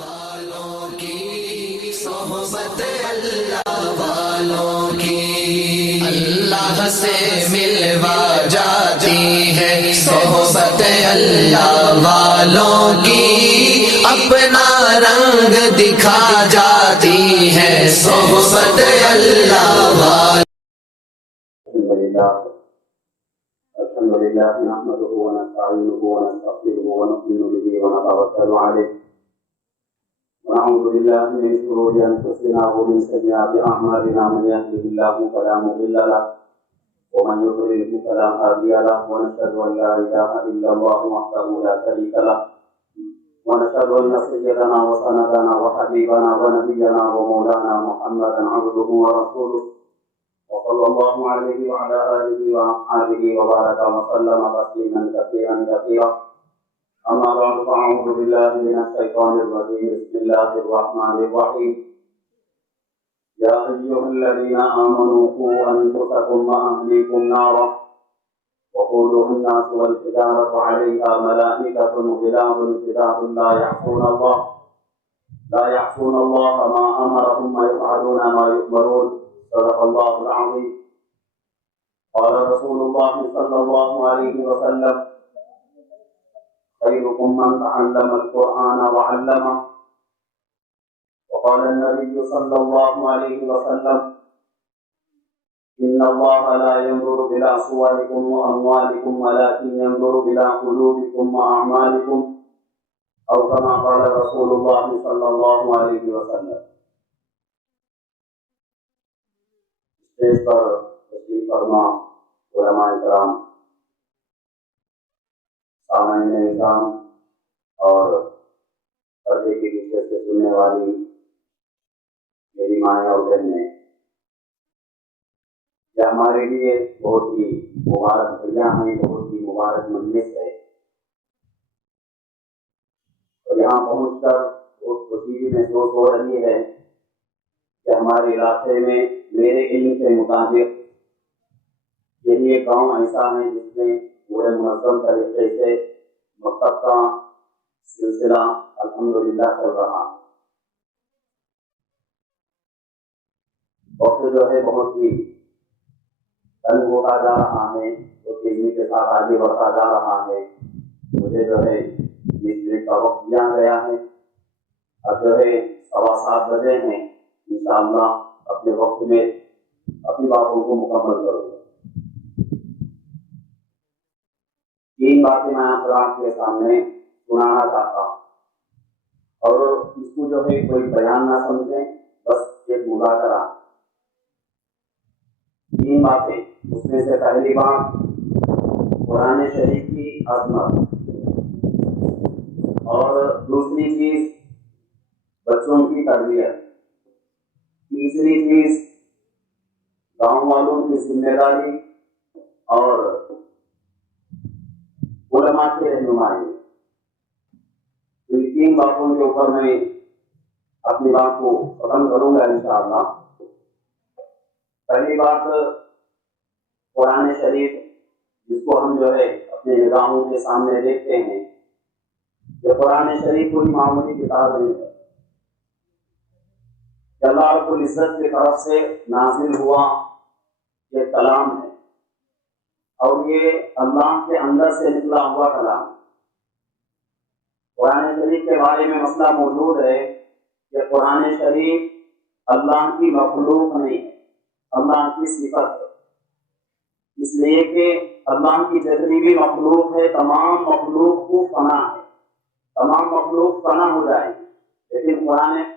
والوں کی صحبت اللہ والوں کی اللہ سے ملوا جاتی ہے صحبت اللہ والوں کی اپنا رنگ دکھا جاتی ہے صحبت اللہ والوں الحمد لله نحمده ونستعينه ونستغفره ونؤمن به ونتوكل عليه ونعوذ بالله من شرور انفسنا ومن سيئات اعمالنا من يهده الله فلا مضل له ومن يضلل فلا هادي له ونشهد ان لا اله الا الله وحده لا شريك له ونشهد ان سيدنا وسندنا وحبيبنا ونبينا ومولانا محمدا عبده ورسوله وصلى الله عليه وعلى آله وأصحابه وبارك وسلم تسليما كثيرا كثيرا أما بعد فأعوذ بالله من الشيطان الرجيم بسم الله الرحمن الرحيم يا أيها الذين آمنوا قوا أنفسكم وأهليكم نارا وقودها الناس والحجارة عليها ملائكة غلاظ شداد لا يعصون الله ما أمرهم ويفعلون ما يؤمرون صدق الله العظيم قال رسول الله صلى الله عليه وسلم خيركم من تعلم القرآن وعلمه وقال النبي صلى الله عليه وسلم إن الله لا ينظر إلى صوركم وأموالكم ولكن ينظر إلى قلوبكم وأعمالكم أو كما قال رسول الله صلى الله عليه وسلم اسٹیج پر تشریف فرما علماء کرام، سامعین اکرام اور پردے کے پیچھے سے سننے والی میری مائیں اور بہنیں، یہ ہمارے لیے بہت ہی مبارک گھڑیاں ہیں، بہت ہی مبارک مجلس ہے اور یہاں پہنچ کر بہت خوشی بھی محسوس ہو رہی ہے کہ ہمارے علاقے میں میرے علم کے مطابق یہی ایک گاؤں ایسا ہے جس میں پورے منظم طریقے سے مکتب کا سلسلہ الحمدللہ چل رہا۔ وقت جو ہے بہت ہی تنگ ہوتا جا رہا ہے، تو تیزی کے ساتھ آگے بڑھتا جا رہا ہے۔ مجھے جو ہے 20 منٹ کا وقت دیا گیا ہے، اب جو ہے 7:15 بجے ہیں، انشاءاللہ اپنے وقت میں اپنی باتوں کو مکمل کروں گا۔ 3 باتیں میں آپ کے سامنے سنانا چاہتا ہوں اور اس کو جو ہے کوئی بیان نہ سمجھیں، بس ایک مذاکرہ۔ 3 باتیں، اس میں سے پہلی بات قرآن شریف کی عظمت، اور دوسری چیز بچوں کی تربیت، تیسری چیز گاؤں والوں کی ذمہ داری اور علماء کی رہنمائی۔ ان 3 باتوں کے اوپر میں اپنی بات کو ختم کروں گا انشاءاللہ۔ پہلی بات قرآن شریف، جس کو ہم جو ہے اپنے نگاہوں کے سامنے دیکھتے ہیں، یہ قرآن شریف کوئی معمولی کتاب نہیں ہے، کہ اللہ رب العزت کی طرف سے نازل ہوا یہ کلام ہے اور یہ اللہ کے اندر سے نکلا ہوا کلام۔ قرآن شریف کے بارے میں مسئلہ موجود ہے کہ قرآن شریف اللہ کی مخلوق نہیں ہے، اللہ کی صفت ہے، اس لیے کہ اللہ کی جتنی بھی مخلوق ہے تمام مخلوق کو فنا ہے، تمام مخلوق فنا ہو جائے، لیکن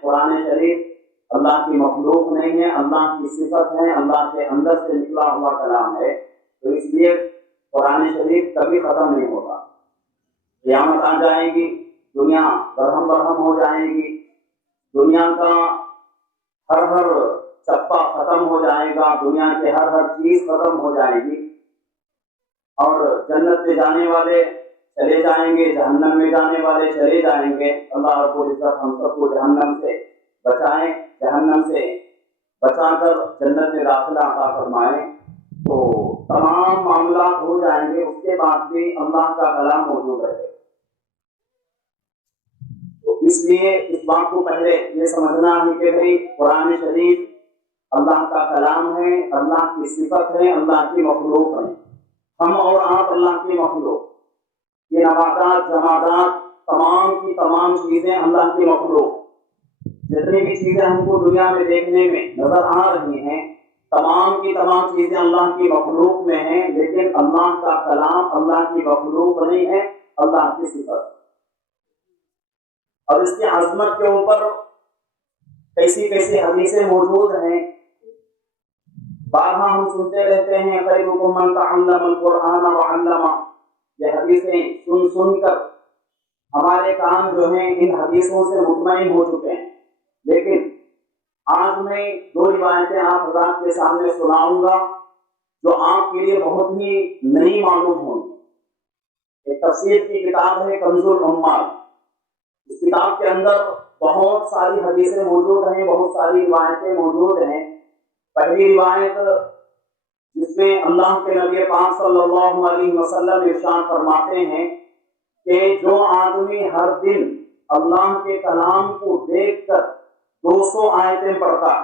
قرآن شریف اللہ کی مخلوق نہیں ہے، اللہ کی صفت ہے، اللہ کے اندر سے نکلا ہوا کلام ہے، تو اس لیے قرآن شریف کبھی ختم نہیں ہوتا۔ قیامت آ جائے گی، دنیا برہم برہم ہو جائے گی، دنیا کا ہر چپا ختم ہو جائے گا، دنیا کے ہر چیز ختم ہو جائے گی، اور جنت میں جانے والے چلے جائیں گے، جہنم میں جانے والے چلے جائیں گے۔ اللہ رب العزت ہم سب کو جہنم سے بچائیں، جہنم سے بچا کر جنت میں داخلہ عطا فرمائے، تو تمام معاملات ہو جائیں گے، اس کے بعد بھی اللہ کا کلام موجود رہے۔ اس لیے اس بات کو پہلے یہ سمجھنا ہے کہ بھائی قرآن شریف اللہ کا کلام ہے، اللہ کی صفت ہے، اللہ کی مخلوق ہے. ہم اور آپ اللہ کی مخلوق، یہ نباتات، جمادات، تمام کی تمام چیزیں اللہ کی مخلوق. جتنی بھی چیزیں ہم کو دنیا میں دیکھنے میں نظر آ رہی ہیں، تمام کی تمام چیزیں اللہ کی مخلوق میں ہیں، لیکن اللہ کا کلام اللہ کی مخلوق نہیں ہے، اللہ کی صفت. اور اس کی عظمت کے اوپر کیسی کیسی حدیثیں موجود ہیں. بارہا ہم سنتے رہتے ہیں خیرکم من تعلم القرآن وعلمہ. یہ حدیثیں سن سن کر ہمارے کان جو ہیں ان حدیثوں سے مطمئن ہو چکے ہیں. لیکن آج میں 2 روایتیں آپ حضرات کے سامنے سناؤں گا جو آپ کے لیے بہت ہی نئی معلوم ہوں گی. ایک تفسیر کی کتاب ہے کنز العمال. اس کتاب کے اندر بہت ساری حدیثیں موجود ہیں، بہت ساری روایتیں موجود ہیں. پہلی روایت جس میں اللہ کے نبی پاک صلی اللہ علیہ وسلم ارشاد فرماتے ہیں کہ جو آدمی ہر دن اللہ کے کلام کو دیکھ کر 200 آیتیں پڑھتا.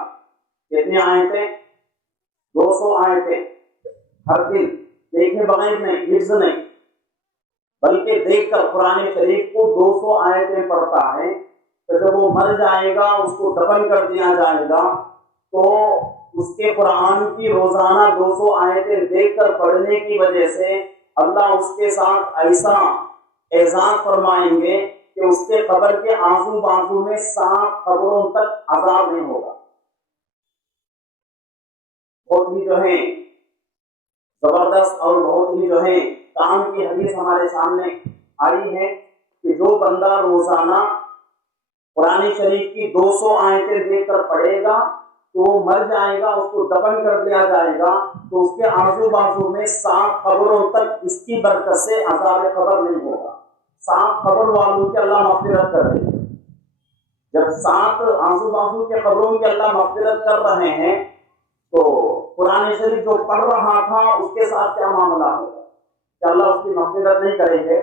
کتنی آیتیں؟ 200 آیتیں ہر دن، دیکھے بغیر نہیں، حفظ نہیں، بلکہ دیکھ کر قرآن شریف کو 200 آیتیں پڑھتا ہے، تو جب وہ مر جائے گا، اس کو دفن کر دیا جائے گا، تو اس کے قرآن کی روزانہ 200 آیتیں دیکھ کر پڑھنے کی وجہ سے اللہ اس کے ساتھ ایسا اعزاز فرمائیں گے کہ اس کے قبر کے آنسو بازو میں 7 قبروں تک عذاب نہیں ہوگا. بہت ہی جو ہے زبردست اور بہت ہی جو ہے کام کی حدیث ہمارے سامنے آئی ہے کہ جو بندہ روزانہ قرآن شریف کی 200 آیتیں دیکھ کر پڑھے گا تو وہ مر جائے گا، اس کو دفن کر دیا جائے گا، تو اس کے آزو بازو میں 7 قبروں تک اس کی برکت سے عذاب قبر نہیں ہوگا. 7 قبر والوں کی اللہ مغفرت کر دے. جب 7 آزو بازو کے قبروں کی اللہ مغفرت کر رہے ہیں تو قرآن شریف جو پڑھ رہا تھا اس کے ساتھ کیا معاملہ ہوگا؟ کہ اللہ اس کی مغفرت نہیں کریں گے؟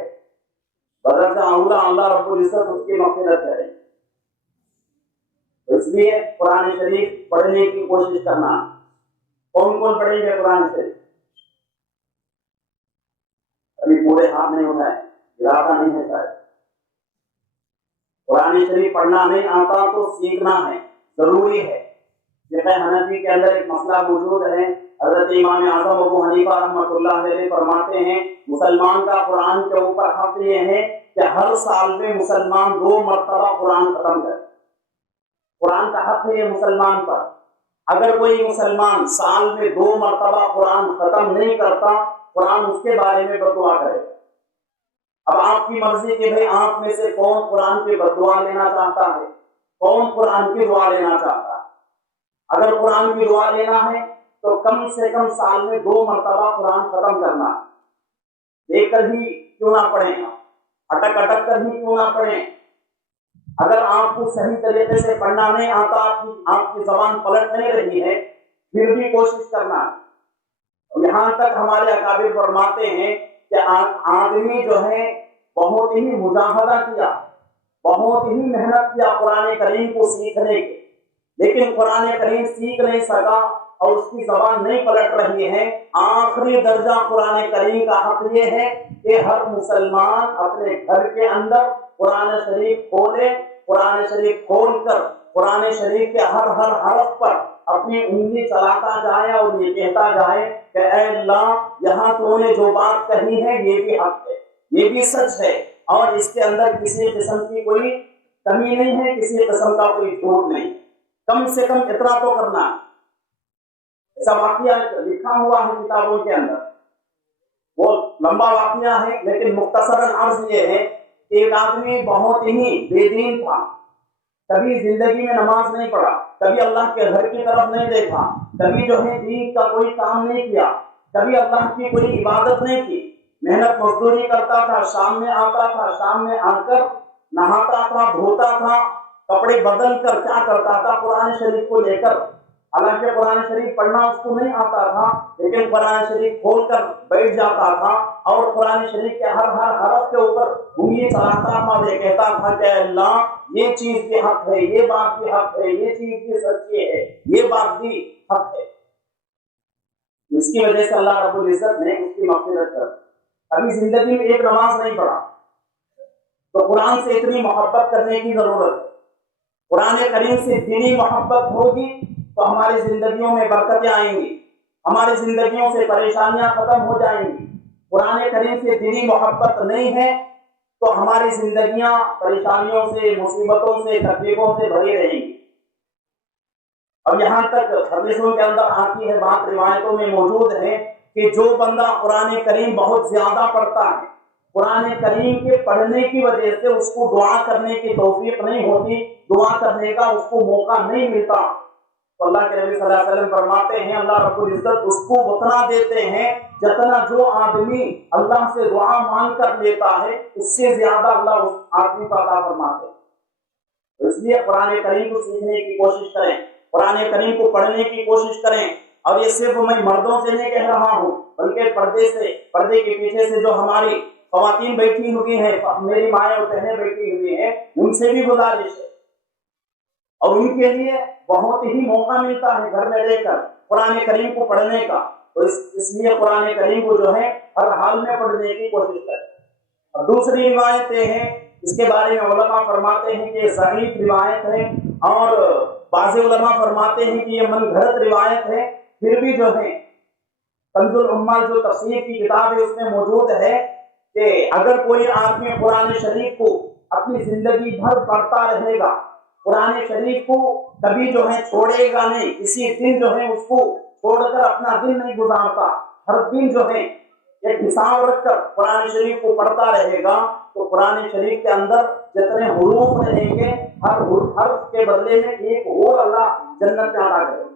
بدرجہ اولا اللہ رب العزت اس کی مغفرت کریں گے. اس لیے قرآن شریف پڑھنے کی کوشش کرنا. کون کون پڑھیں گے قرآن شریف؟ ابھی پورے ہاتھ نہیں اٹھائے، ارادہ نہیں ہے شاید. قرآن شریف پڑھنا نہیں آتا تو سیکھنا ہے، ضروری ہے. فقہ حنفی کے اندر ایک مسئلہ موجود ہے. حضرت امام اعظم ابو حنیفہ رحمۃ اللہ علیہ فرماتے ہیں مسلمان کا قرآن کے اوپر حق یہ ہے کہ ہر سال میں مسلمان 2 مرتبہ قرآن ختم کرے. قرآن کا حق ہے یہ مسلمان پر. اگر کوئی مسلمان سال میں 2 مرتبہ قرآن ختم نہیں کرتا، قرآن اس کے بارے میں بددعا کرے. اب آپ کی مرضی کہ بھئی آپ میں سے کون قرآن کی بددعا لینا چاہتا ہے، کون قرآن کی دعا لینا چاہتا ہے. اگر قرآن کی دعا لینا ہے تو کم سے کم سال میں 2 مرتبہ قرآن ختم کرنا. دیکھ کر ہی کیوں نہ پڑھیں، اٹک اٹک کر ہی کیوں نہ پڑھیں. اگر آپ کو صحیح طریقے سے پڑھنا نہیں آتا، آپ کی زبان پلٹ نہیں رہی ہے، پھر بھی کوشش کرنا. یہاں تک ہمارے اکابر فرماتے ہیں کہ آدمی جو ہے بہت ہی مجاہدہ کیا، بہت ہی محنت کیا قرآن کریم کو سیکھنے کے، لیکن قرآن کریم سیکھ نہیں سکا اور اس کی زبان نہیں پلٹ رہی ہے. آخری درجہ قرآن کریم کا حق یہ ہے کہ ہر مسلمان اپنے گھر کے اندر قرآن شریف کھولے، قرآن شریف کھول کر قرآن شریف کے ہر حرف پر اپنی انگلی چلاتا جائے اور یہ کہتا جائے کہ اے اللہ یہاں تو نے جو بات کہی ہے یہ بھی حق ہے، یہ بھی سچ ہے، اور اس کے اندر کسی قسم کی کوئی کمی نہیں ہے، کسی قسم کا کوئی جھوٹ نہیں. کم سے کم اتنا تو کرنا. ایسا واقعہ لکھا ہوا ہے کتابوں کے اندر، وہ لمبا واقعہ ہے لیکن مختصراً عرض یہ ہے کہ ایک آدمی بہت ہی بے دین تھا، کبھی زندگی میں نماز نہیں پڑھا، کبھی اللہ کے گھر کی طرف نہیں دیکھا، کبھی جو ہے دین کا کوئی کام نہیں کیا، کبھی اللہ کی کوئی عبادت نہیں کی. محنت مزدوری کرتا تھا، شام میں آتا تھا، شام میں آ کر نہاتا تھا، دھوتا تھا، کپڑے بدل کر کیا کرتا تھا، قرآن شریف کو لے کر حالانکہ قرآن شریف پڑھنا اس کو نہیں آتا تھا، لیکن قرآن شریف کھول کر بیٹھ جاتا تھا اور قرآن شریف کے ہر حرف کے اوپر انگلی چلاتا تھا اور یہ کہتا تھا کہ اللہ یہ چیز بھی حق ہے، یہ بات بھی حق ہے، یہ چیز بھی سچی ہے، یہ بات بھی حق ہے۔ اس کی وجہ سے اللہ رب العزت نے اس کی مغفرت کر دی۔ ابھی زندگی میں ایک نماز نہیں پڑھا تو قرآن سے اتنی محبت کرنے کی ضرورت ہے۔ قرآن کریم سے دلی محبت ہوگی تو ہماری زندگیوں میں برکتیں آئیں گی، ہماری زندگیوں سے پریشانیاں ختم ہو جائیں گی۔ قرآن کریم سے دلی محبت نہیں ہے تو ہماری زندگیاں پریشانیوں سے، مصیبتوں سے، تکلیفوں سے بھری رہیں گی۔ اور یہاں تک حدیثوں کے اندر آتی ہے بات، روایتوں میں موجود ہے کہ جو بندہ قرآن کریم بہت زیادہ پڑھتا ہے، قرآن کریم کے پڑھنے کی وجہ سے اس کو دعا کرنے کی توفیق نہیں ہوتی، دعا کرنے کا اس کو موقع نہیں ملتا، تو اللہ کے نبی صلی اللہ علیہ وسلم فرماتے ہیں اللہ رب العزت اس کو اتنا دیتے ہیں جتنا جو آدمی اللہ سے دعا مانگ کر لیتا ہے اس سے زیادہ اللہ اس آدمی کو عطا فرماتے ہیں۔ اس لیے قرآن کریم کو سیکھنے کی کوشش کریں، قرآن کریم کو پڑھنے کی کوشش کریں، اور یہ صرف میں مردوں سے نہیں کہہ رہا ہوں بلکہ پردے کے پیچھے سے جو ہماری خواتین بیٹھی ہوئی ہیں، میری مائیں اور بہنیں بیٹھی ہوئی ہیں، ان سے بھی گزارش ہے، اور ان کے لیے بہت ہی موقع ملتا ہے گھر میں رہ کر قرآن کریم کو پڑھنے کا، تو اس لیے قرآن کریم کو جو ہے ہر حال میں پڑھنے کی کوشش کریں۔ اور دوسری روایتیں ہیں، اس کے بارے میں علماء فرماتے ہیں کہ یہ ضعیف روایت ہے، اور بعض علماء فرماتے ہیں کہ یہ من گھڑت روایت ہے، پھر بھی جو ہے کنز العمال جو تفسیر کی کتاب ہے اس میں موجود ہے کہ اگر کوئی آدمی قرآن شریف کو اپنی زندگی بھر پڑھتا رہے گا، قرآن شریف کو کبھی جو ہے چھوڑے گا نہیں، کسی دن جو ہے اس کو چھوڑ کر اپنا دن نہیں گزارتا، ہر دن جو ہے ایک حساب رکھ کر قرآن شریف کو پڑھتا رہے گا، تو قرآن شریف کے اندر جتنے حروف رہیں گے ہر حرف کے بدلے میں ایک اور اللہ جنت میں عطا کرے گا،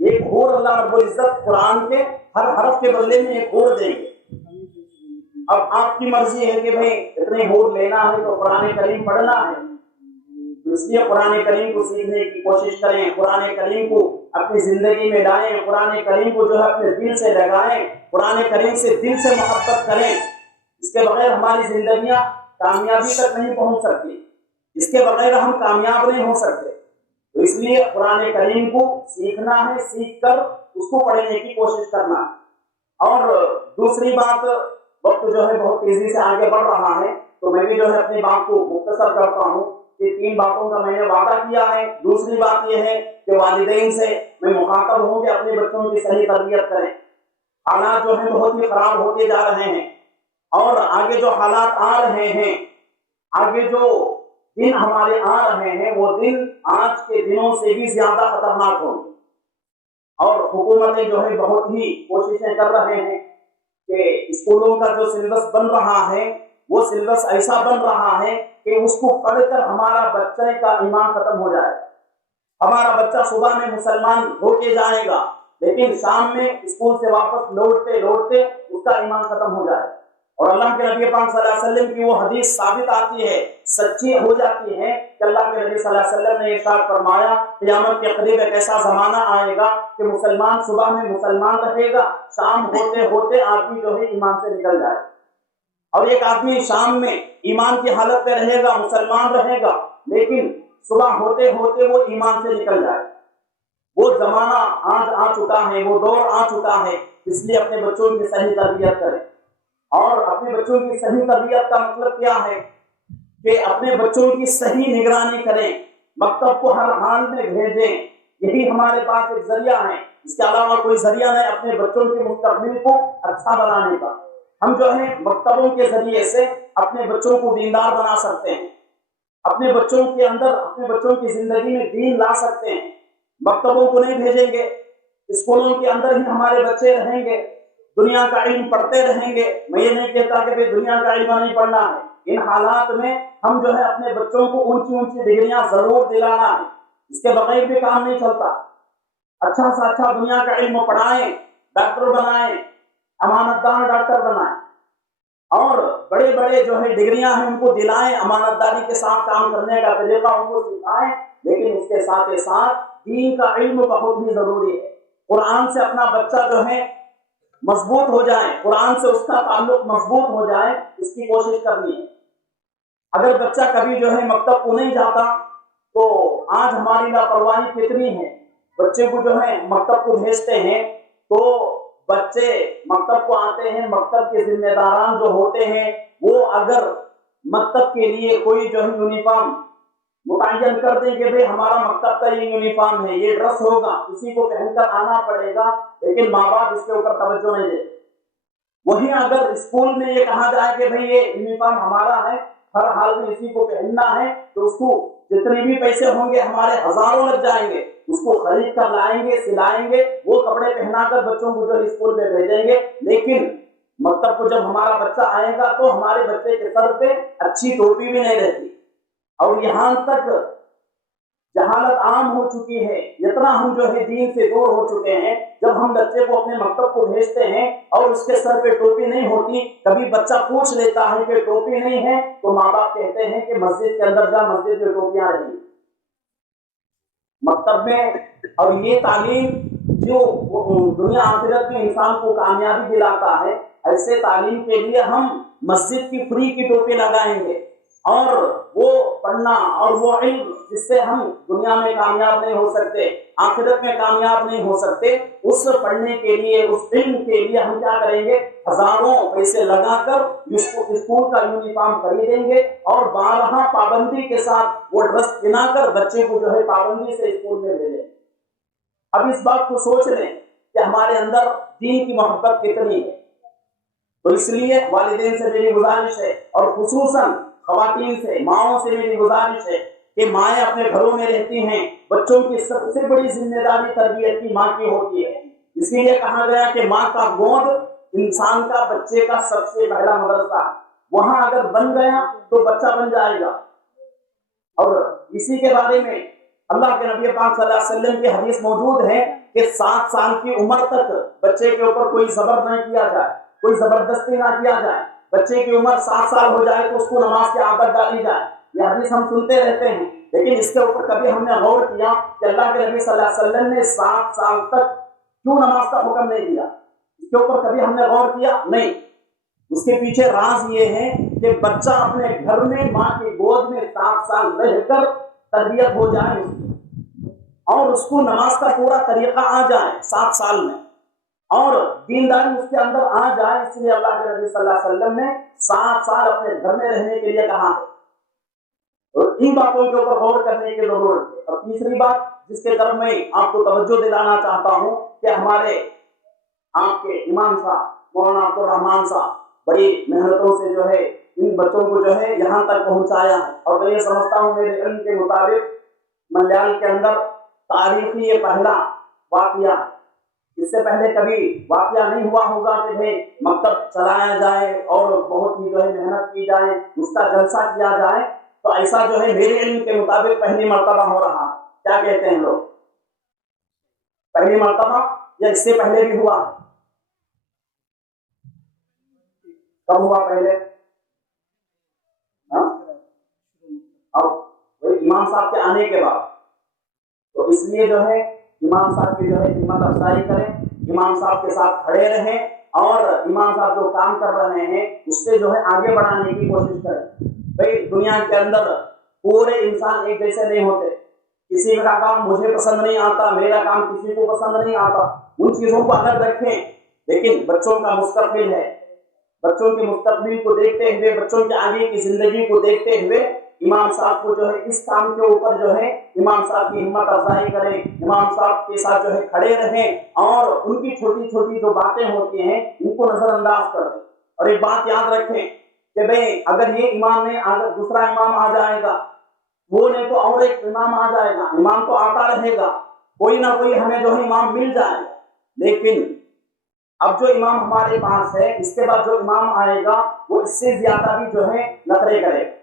ایک اور اللہ رب العزت قرآن کے ہر حرف کے بدلے میں ایک اور دیں گے۔ اب آپ کی مرضی ہے کہ بھئی اتنے اور لینا ہے تو قرآن کریم پڑھنا ہے، اس لیے قرآن کریم کو سیکھنے کی کوشش کریں، قرآن کریم کو اپنی زندگی میں لائیں، قرآن کریم کو جو ہے اپنے دل سے لگائیں، قرآن کریم سے دل سے محبت کریں۔ اس کے بغیر ہماری زندگیاں کامیابی تک نہیں پہنچ سکتی، اس کے بغیر ہم کامیاب نہیں ہو سکتے، تو اس لیے قرآن کریم کو سیکھنا ہے، سیکھ کر اس کو پڑھنے کی کوشش کرنا ہے۔ اور دوسری بات، وقت جو ہے بہت تیزی سے آگے بڑھ رہا ہے تو میں بھی جو ہے اپنی بات کو مختصر کرتا ہوں کہ 3 باتوں کا میں نے وعدہ کیا ہے۔ دوسری بات یہ ہے کہ والدین سے میں مخاطب ہوں کہ اپنے بچوں کی صحیح تربیت کریں، حالات جو ہیں بہت ہی خراب ہوتے جا رہے ہیں، اور آگے جو حالات آ رہے ہیں، آگے جو دن ہمارے آ رہے ہیں وہ دن آج کے دنوں سے بھی زیادہ خطرناک ہوں، اور حکومتیں جو ہے بہت ہی کوششیں کر رہے ہیں کہ اسکولوں کا جو سلیبس بن رہا ہے وہ سلیبس ایسا بن رہا ہے کہ اس کو پڑھ کر ہمارا بچے کا ایمان ختم ہو جائے، ہمارا بچہ صبح میں مسلمان ہو کے جائے گا لیکن شام میں اسکول سے واپس لوٹتے لوٹتے اس کا ایمان ختم ہو جائے، اور اللہ کے نبی پاک صلی اللہ علیہ وسلم کی وہ حدیث ثابت آتی ہے، سچی ہو جاتی ہے کہ اللہ کے نبی صلی اللہ علیہ وسلم نے ارشاد فرمایا قیامت کے قریب ایک ایسا زمانہ آئے گا کہ مسلمان صبح میں مسلمان رہے گا، شام ہوتے ہوتے آدمی جو ہے ایمان سے نکل جائے، اور ایک آدمی شام میں ایمان کی حالت میں رہے گا، مسلمان رہے گا، لیکن صبح ہوتے ہوتے وہ ایمان سے نکل جائے۔ وہ زمانہ آج آ چکا ہے، وہ دور آ چکا ہے، اس لیے اپنے بچوں کی صحیح تربیت کریں۔ اور اپنے بچوں کی صحیح تربیت کا مطلب کیا ہے کہ اپنے بچوں کی صحیح نگرانی کریں، مکتب کو ہر حال میں بھیجیں، یہی ہمارے پاس ایک ذریعہ ہے، اس کے علاوہ کوئی ذریعہ نہیں اپنے بچوں کے مستقبل کو اچھا بنانے کا۔ ہم جو ہے مکتبوں کے ذریعے سے اپنے بچوں کو دیندار بنا سکتے ہیں، اپنے بچوں کے اندر، اپنے بچوں کی زندگی میں دین لا سکتے ہیں۔ مکتبوں کو نہیں بھیجیں گے، اسکولوں کے اندر ہی ہمارے بچے رہیں گے، دنیا کا علم پڑھتے رہیں گے۔ میں یہ نہیں کہتا کہ دنیا کا علم نہیں پڑھنا ہے، ان حالات میں ہم جو ہے اپنے بچوں کو اونچی اونچی ڈگریاں ضرور دلانا ہے، اس کے بغیر بھی کام نہیں چلتا۔ اچھا سے اچھا دنیا کا علم پڑھائیں، ڈاکٹر بنائیں، امانت دار ڈاکٹر بنائیں، اور بڑے بڑے جو ہے ڈگریاں ہیں ان کو دلائیں، امانت داری کے ساتھ کام کرنے کا طریقہ ان کو سکھائیں، لیکن اس کے ساتھ ساتھ دین کا علم بہت ہی ضروری ہے۔ قرآن سے اپنا بچہ جو ہے مضبوط ہو جائے، قرآن سے اس کا تعلق مضبوط ہو جائے، اس کی کوشش کرنی ہے۔ اگر بچہ کبھی جو ہے مکتب کو نہیں جاتا تو آج ہماری لاپرواہی کتنی ہے، بچے کو جو ہے مکتب کو بھیجتے ہیں تو بچے مکتب کو آتے ہیں، مکتب کے ذمہ داران جو ہوتے ہیں وہ اگر مکتب کے لیے کوئی جو ہے یونیفارم متعین کر دیں کہ بھئی ہمارا مکتب کا یہ یونیفارم ہے، یہ ڈریس ہوگا، اسی کو پہن کر آنا پڑے گا، لیکن ماں باپ اس کے اوپر توجہ نہیں دیتے۔ وہیں اگر اسکول میں یہ کہا جائے کہ بھئی یہ یونیفارم ہمارا ہے، ہر حال میں اسی کو پہننا ہے، تو اس کو جتنے بھی پیسے ہوں گے ہمارے ہزاروں لگ جائیں گے، اس کو خرید کر لائیں گے، سلائیں گے، وہ کپڑے پہنا کر بچوں کو جو اسکول میں بھیجیں گے، لیکن مکتب کو جب ہمارا بچہ آئے گا تو ہمارے بچے کے سر پہ اچھی ٹوپی بھی نہیں رہتی۔ اور یہاں تک جہالت عام ہو چکی ہے، اتنا ہم جو ہے دین سے دور ہو چکے ہیں، جب ہم بچے کو اپنے مکتب کو بھیجتے ہیں اور اس کے سر پہ ٹوپی نہیں ہوتی، کبھی بچہ پوچھ لیتا ہے کہ ٹوپی نہیں ہے تو ماں باپ کہتے ہیں کہ مسجد کے اندر جا، مسجد میں ٹوپیاں رہی مکتب میں۔ اور یہ تعلیم جو دنیا آخرت میں انسان کو کامیابی دلاتا ہے، ایسے تعلیم کے لیے ہم مسجد کی فری کی ٹوپی لگائیں گے، اور وہ پڑھنا اور وہ علم جس سے ہم دنیا میں کامیاب نہیں ہو سکتے، آخرت میں کامیاب نہیں ہو سکتے، اس پڑھنے کے لیے، اس علم کے لیے ہم کیا کریں گے، ہزاروں پیسے لگا کر اسکول کا یونیفارم خریدیں گے اور بارہا پابندی کے ساتھ وہ ڈریس بنا کر بچے کو جو ہے پابندی سے اسکول میں بھیجیں۔ اب اس بات کو سوچ لیں کہ ہمارے اندر دین کی محبت کتنی ہے۔ تو اس لیے والدین سے میری گزارش ہے، اور خصوصاً خواتین سے، ماؤں سے میری گزارش ہے کہ مائیں اپنے گھروں میں رہتی ہیں، بچوں کی سب سے بڑی ذمہ داری تربیت کی ماں کی ہوتی ہے۔ اسی لیے کہا گیا کہ ماں کا گود انسان کا، بچے کا سب سے پہلا مدرسہ ہے، وہاں اگر بن گیا تو بچہ بن جائے گا۔ اور اسی کے بارے میں اللہ کے نبی پاک صلی اللہ علیہ وسلم کی حدیث موجود ہے کہ 7 سال کی عمر تک بچے کے اوپر کوئی زبر نہ کیا جائے، کوئی زبردستی نہ کیا جائے۔ بچے کی عمر 7 سال ہو جائے تو اس کو نماز کی عادت ڈالی جائے۔ یہ حدیث ہم سنتے رہتے ہیں، لیکن اس کے اوپر کبھی ہم نے غور کیا کہ اللہ کے نبی صلی اللہ علیہ وسلم نے 7 سال تک کیوں نماز کا حکم نہیں دیا؟ اس کے اوپر کبھی ہم نے غور کیا؟ نہیں۔ اس کے پیچھے راز یہ ہے کہ بچہ اپنے گھر میں ماں کی گود میں 7 سال رہ کر تربیت ہو جائے اس کی، اور اس کو نماز کا پورا طریقہ آ جائے 7 سال میں، اور دینداری اس کے اندر آ جائے۔ اس لیے اللہ کے نبی صلی اللہ علیہ وسلم نے 7 سال اپنے گھر میں رہنے کے لیے کہا ہے، اور ان باتوں کے اوپر غور کرنے کی ضرورت ہے۔ اور تیسری بات جس کے طرف میں آپ کو توجہ دلانا چاہتا ہوں کہ ہمارے آپ کے امام صاحب مولانا عبد الرحمان صاحب بڑی محنتوں سے جو ہے ان بچوں کو جو ہے یہاں تک پہنچایا ہے، اور میں یہ سمجھتا ہوں میرے علم کے مطابق ملیال کے اندر تاریخی یہ پہلا واقعہ، اس سے پہلے کبھی واقعہ نہیں ہوا ہوگا کہ بھئی مکتب چلایا جائے اور بہت ہی جو ہے محنت کی جائے، اس کا جلسہ کیا جائے۔ تو ایسا جو ہے میرے علم کے مطابق پہلی مرتبہ ہو رہا ہے۔ کیا کہتے ہیں لوگ؟ پہلی مرتبہ یا اس سے پہلے بھی ہوا؟ کب ہوا پہلے؟ اب وہی امام صاحب کے آنے کے بعد۔ تو اس لیے جو ہے امام صاحب کی جو ہے ہمت افزائی کریں، امام صاحب کے ساتھ کھڑے رہیں، اور امام صاحب جو کام کر رہے ہیں اس سے جو ہے آگے بڑھانے کی کوشش کریں۔ بھئی دنیا کے اندر پورے انسان ایک جیسے نہیں ہوتے، کسی کا کام مجھے پسند نہیں آتا، میرا کام کسی کو پسند نہیں آتا، ان چیزوں کو الگ رکھیں، لیکن بچوں کا مستقبل ہے، بچوں کے مستقبل کو دیکھتے ہوئے، بچوں کے آگے کی زندگی کو دیکھتے ہوئے امام صاحب کو جو ہے اس کام کے اوپر جو ہے امام صاحب کی ہمت افزائی کریں، امام صاحب کے ساتھ جو ہے کھڑے رہیں، اور ان کی چھوٹی چھوٹی جو باتیں ہوتی ہیں ان کو نظر انداز کر دیں۔ اور ایک بات یاد رکھیں کہ بھئی اگر یہ امام نہیں آگے دوسرا امام آ جائے گا، وہ نہیں تو اور ایک امام آ جائے گا، امام تو آتا رہے گا، کوئی نہ کوئی ہمیں جو ہے امام مل جائے گا، لیکن اب جو امام ہمارے پاس ہے اس کے بعد جو امام آئے گا وہ اس سے زیادہ بھی جو ہے نخرے کرے گا،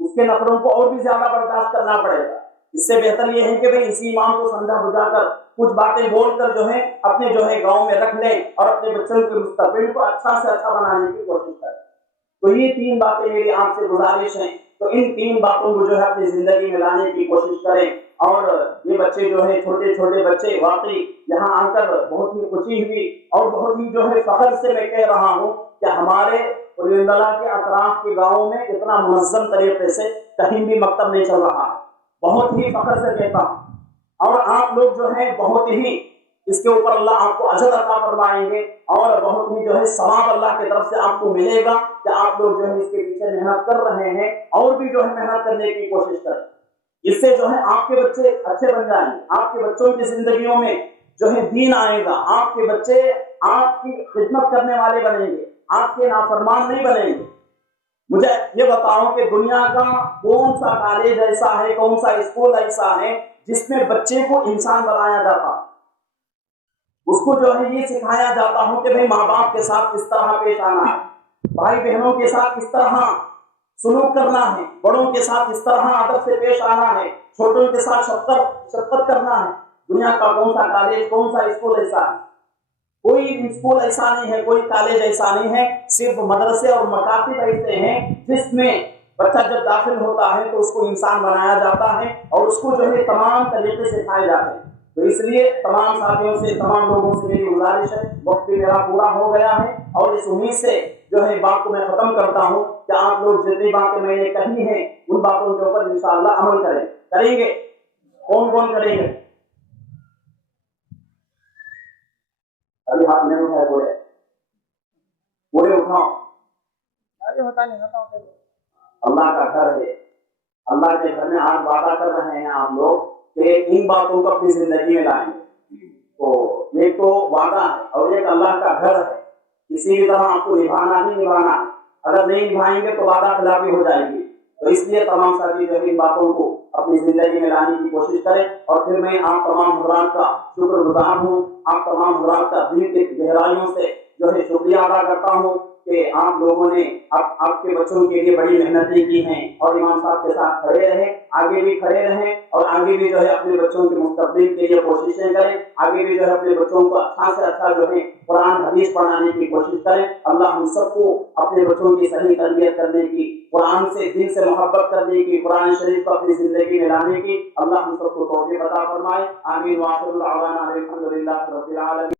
اس کے نخروں کو اور بھی زیادہ برداشت کرنا پڑے گا۔ اس سے بہتر یہ ہے کہ بھئی اسی امام کو سمجھا بجھا کر کچھ باتیں بول کر جو ہے اپنے جو ہے گاؤں میں رکھ لیں، اور اپنے بچوں کے مستقبل کو اچھا سے اچھا بنانے کی کوشش کریں۔ تو یہ 3 باتیں میری آپ سے گزارش ہیں، تو ان 3 باتوں کو جو ہے اپنی زندگی میں لانے کی کوشش کریں۔ اور یہ بچے جو ہے چھوٹے چھوٹے بچے واقعی یہاں آ کر بہت ہی خوشی ہوئی، اور بہت ہی جو ہے فخر سے میں کہہ رہا ہوں کہ ہمارے ولیندلہ کے اطراف کے گاؤں میں اتنا منظم طریقے سے کہیں بھی مکتب نہیں چل رہا ہے، بہت ہی فخر سے کہتا ہوں۔ اور آپ لوگ جو ہیں بہت ہی اس کے اوپر اللہ آپ کو اجر عطا فرمائیں گے، اور بہت ہی جو ہے ثواب اللہ کی طرف سے آپ کو ملے گا کہ آپ لوگ جو ہے اس کے پیچھے محنت کر رہے ہیں، اور بھی جو ہے محنت کرنے کی کوشش کریں۔ اس سے جو ہے آپ کے بچے اچھے بن جائیں گے، آپ کے بچوں کی زندگیوں میں جو ہے دین آئے گا، آپ کے بچے آپ کی خدمت کرنے والے بنیں گے، آپ کے نافرمان نہیں بنیں گے۔ مجھے یہ بتاؤ کہ دنیا کا کون سا کالج ایسا ہے، کون سا اسکول ایسا ہے جس میں بچے کو انسان بنایا جاتا، اس کو جو ہے یہ سکھایا جاتا ہو کہ بھئی ماں باپ کے ساتھ کس طرح پیش آنا ہے، بھائی بہنوں کے ساتھ کس طرح سلوک کرنا ہے، بڑوں کے ساتھ کس طرح ادب سے پیش آنا ہے، چھوٹوں کے ساتھ شفقت کرنا ہے۔ دنیا کا کون سا کالج، کون سا اسکول ایسا ہے؟ کوئی اسکول ایسا نہیں ہے، کوئی کالج ایسا نہیں ہے، صرف مدرسے اور مکاتب ایسے ہیں جس میں بچہ جب داخل ہوتا ہے تو اس کو انسان بنایا جاتا ہے، اور اس کو جو ہے تمام طریقے سکھائے جاتے ہیں۔ تو اس لیے تمام ساتھیوں سے، تمام لوگوں سے میری گزارش ہے، وقت بھی میرا پورا ہو گیا ہے، اور اس امید سے جو ہے بات کو میں ختم کرتا ہوں کہ آپ لوگ جتنی باتیں میں نے کہی ہیں ان باتوں کے اوپر انشاءاللہ عمل کریں گے۔ کون کون کریں گے؟ ابھی ہاتھ نہیں اٹھائے، پورے اٹھاؤ۔ اللہ کا گھر ہے، اللہ کے گھر میں آج وعدہ کر رہے ہیں آپ لوگ کہ ان باتوں کو اپنی زندگی میں لائیں گے۔ تو ایک تو وعدہ ہے، اور ایک اللہ کا گھر ہے، کسی بھی طرح آپ کو نبھانا ہی نبھانا ہے، اگر نہیں نبھائیں گے تو وعدہ خلافی ہو جائے گی۔ تو اس لیے تمام ساتھی جو ہے ان باتوں کو اپنی زندگی میں لانے کی کوشش کریں، اور پھر میں آپ تمام حضرات کا شکر گزار ہوں، آپ تمام حضرات کا دل کی گہرائیوں سے جو ہے شکریہ ادا کرتا ہوں کہ آپ لوگوں نے آپ کے بچوں کے لیے بڑی محنتیں کی ہیں، اور امام صاحب کے ساتھ کھڑے رہیں، آگے بھی کھڑے رہیں، اور آگے بھی جو ہے اپنے بچوں کے مستقبل کے لیے کوششیں کریں، آگے بھی جو ہے اپنے بچوں کو اچھا سے اچھا جو ہے قرآن حدیث پڑھانے کی کوشش کریں۔ اللہ ہم سب کو اپنے بچوں کی صحیح تربیت کرنے کی، قرآن سے دل سے محبت کرنے کی، قرآن شریف کو اپنی زندگی میں لانے کی اللہ ہم سب کو توفیق عطا فرمائے۔ آمین۔ وآخر دعوانا الحمد للہ رب العالمین۔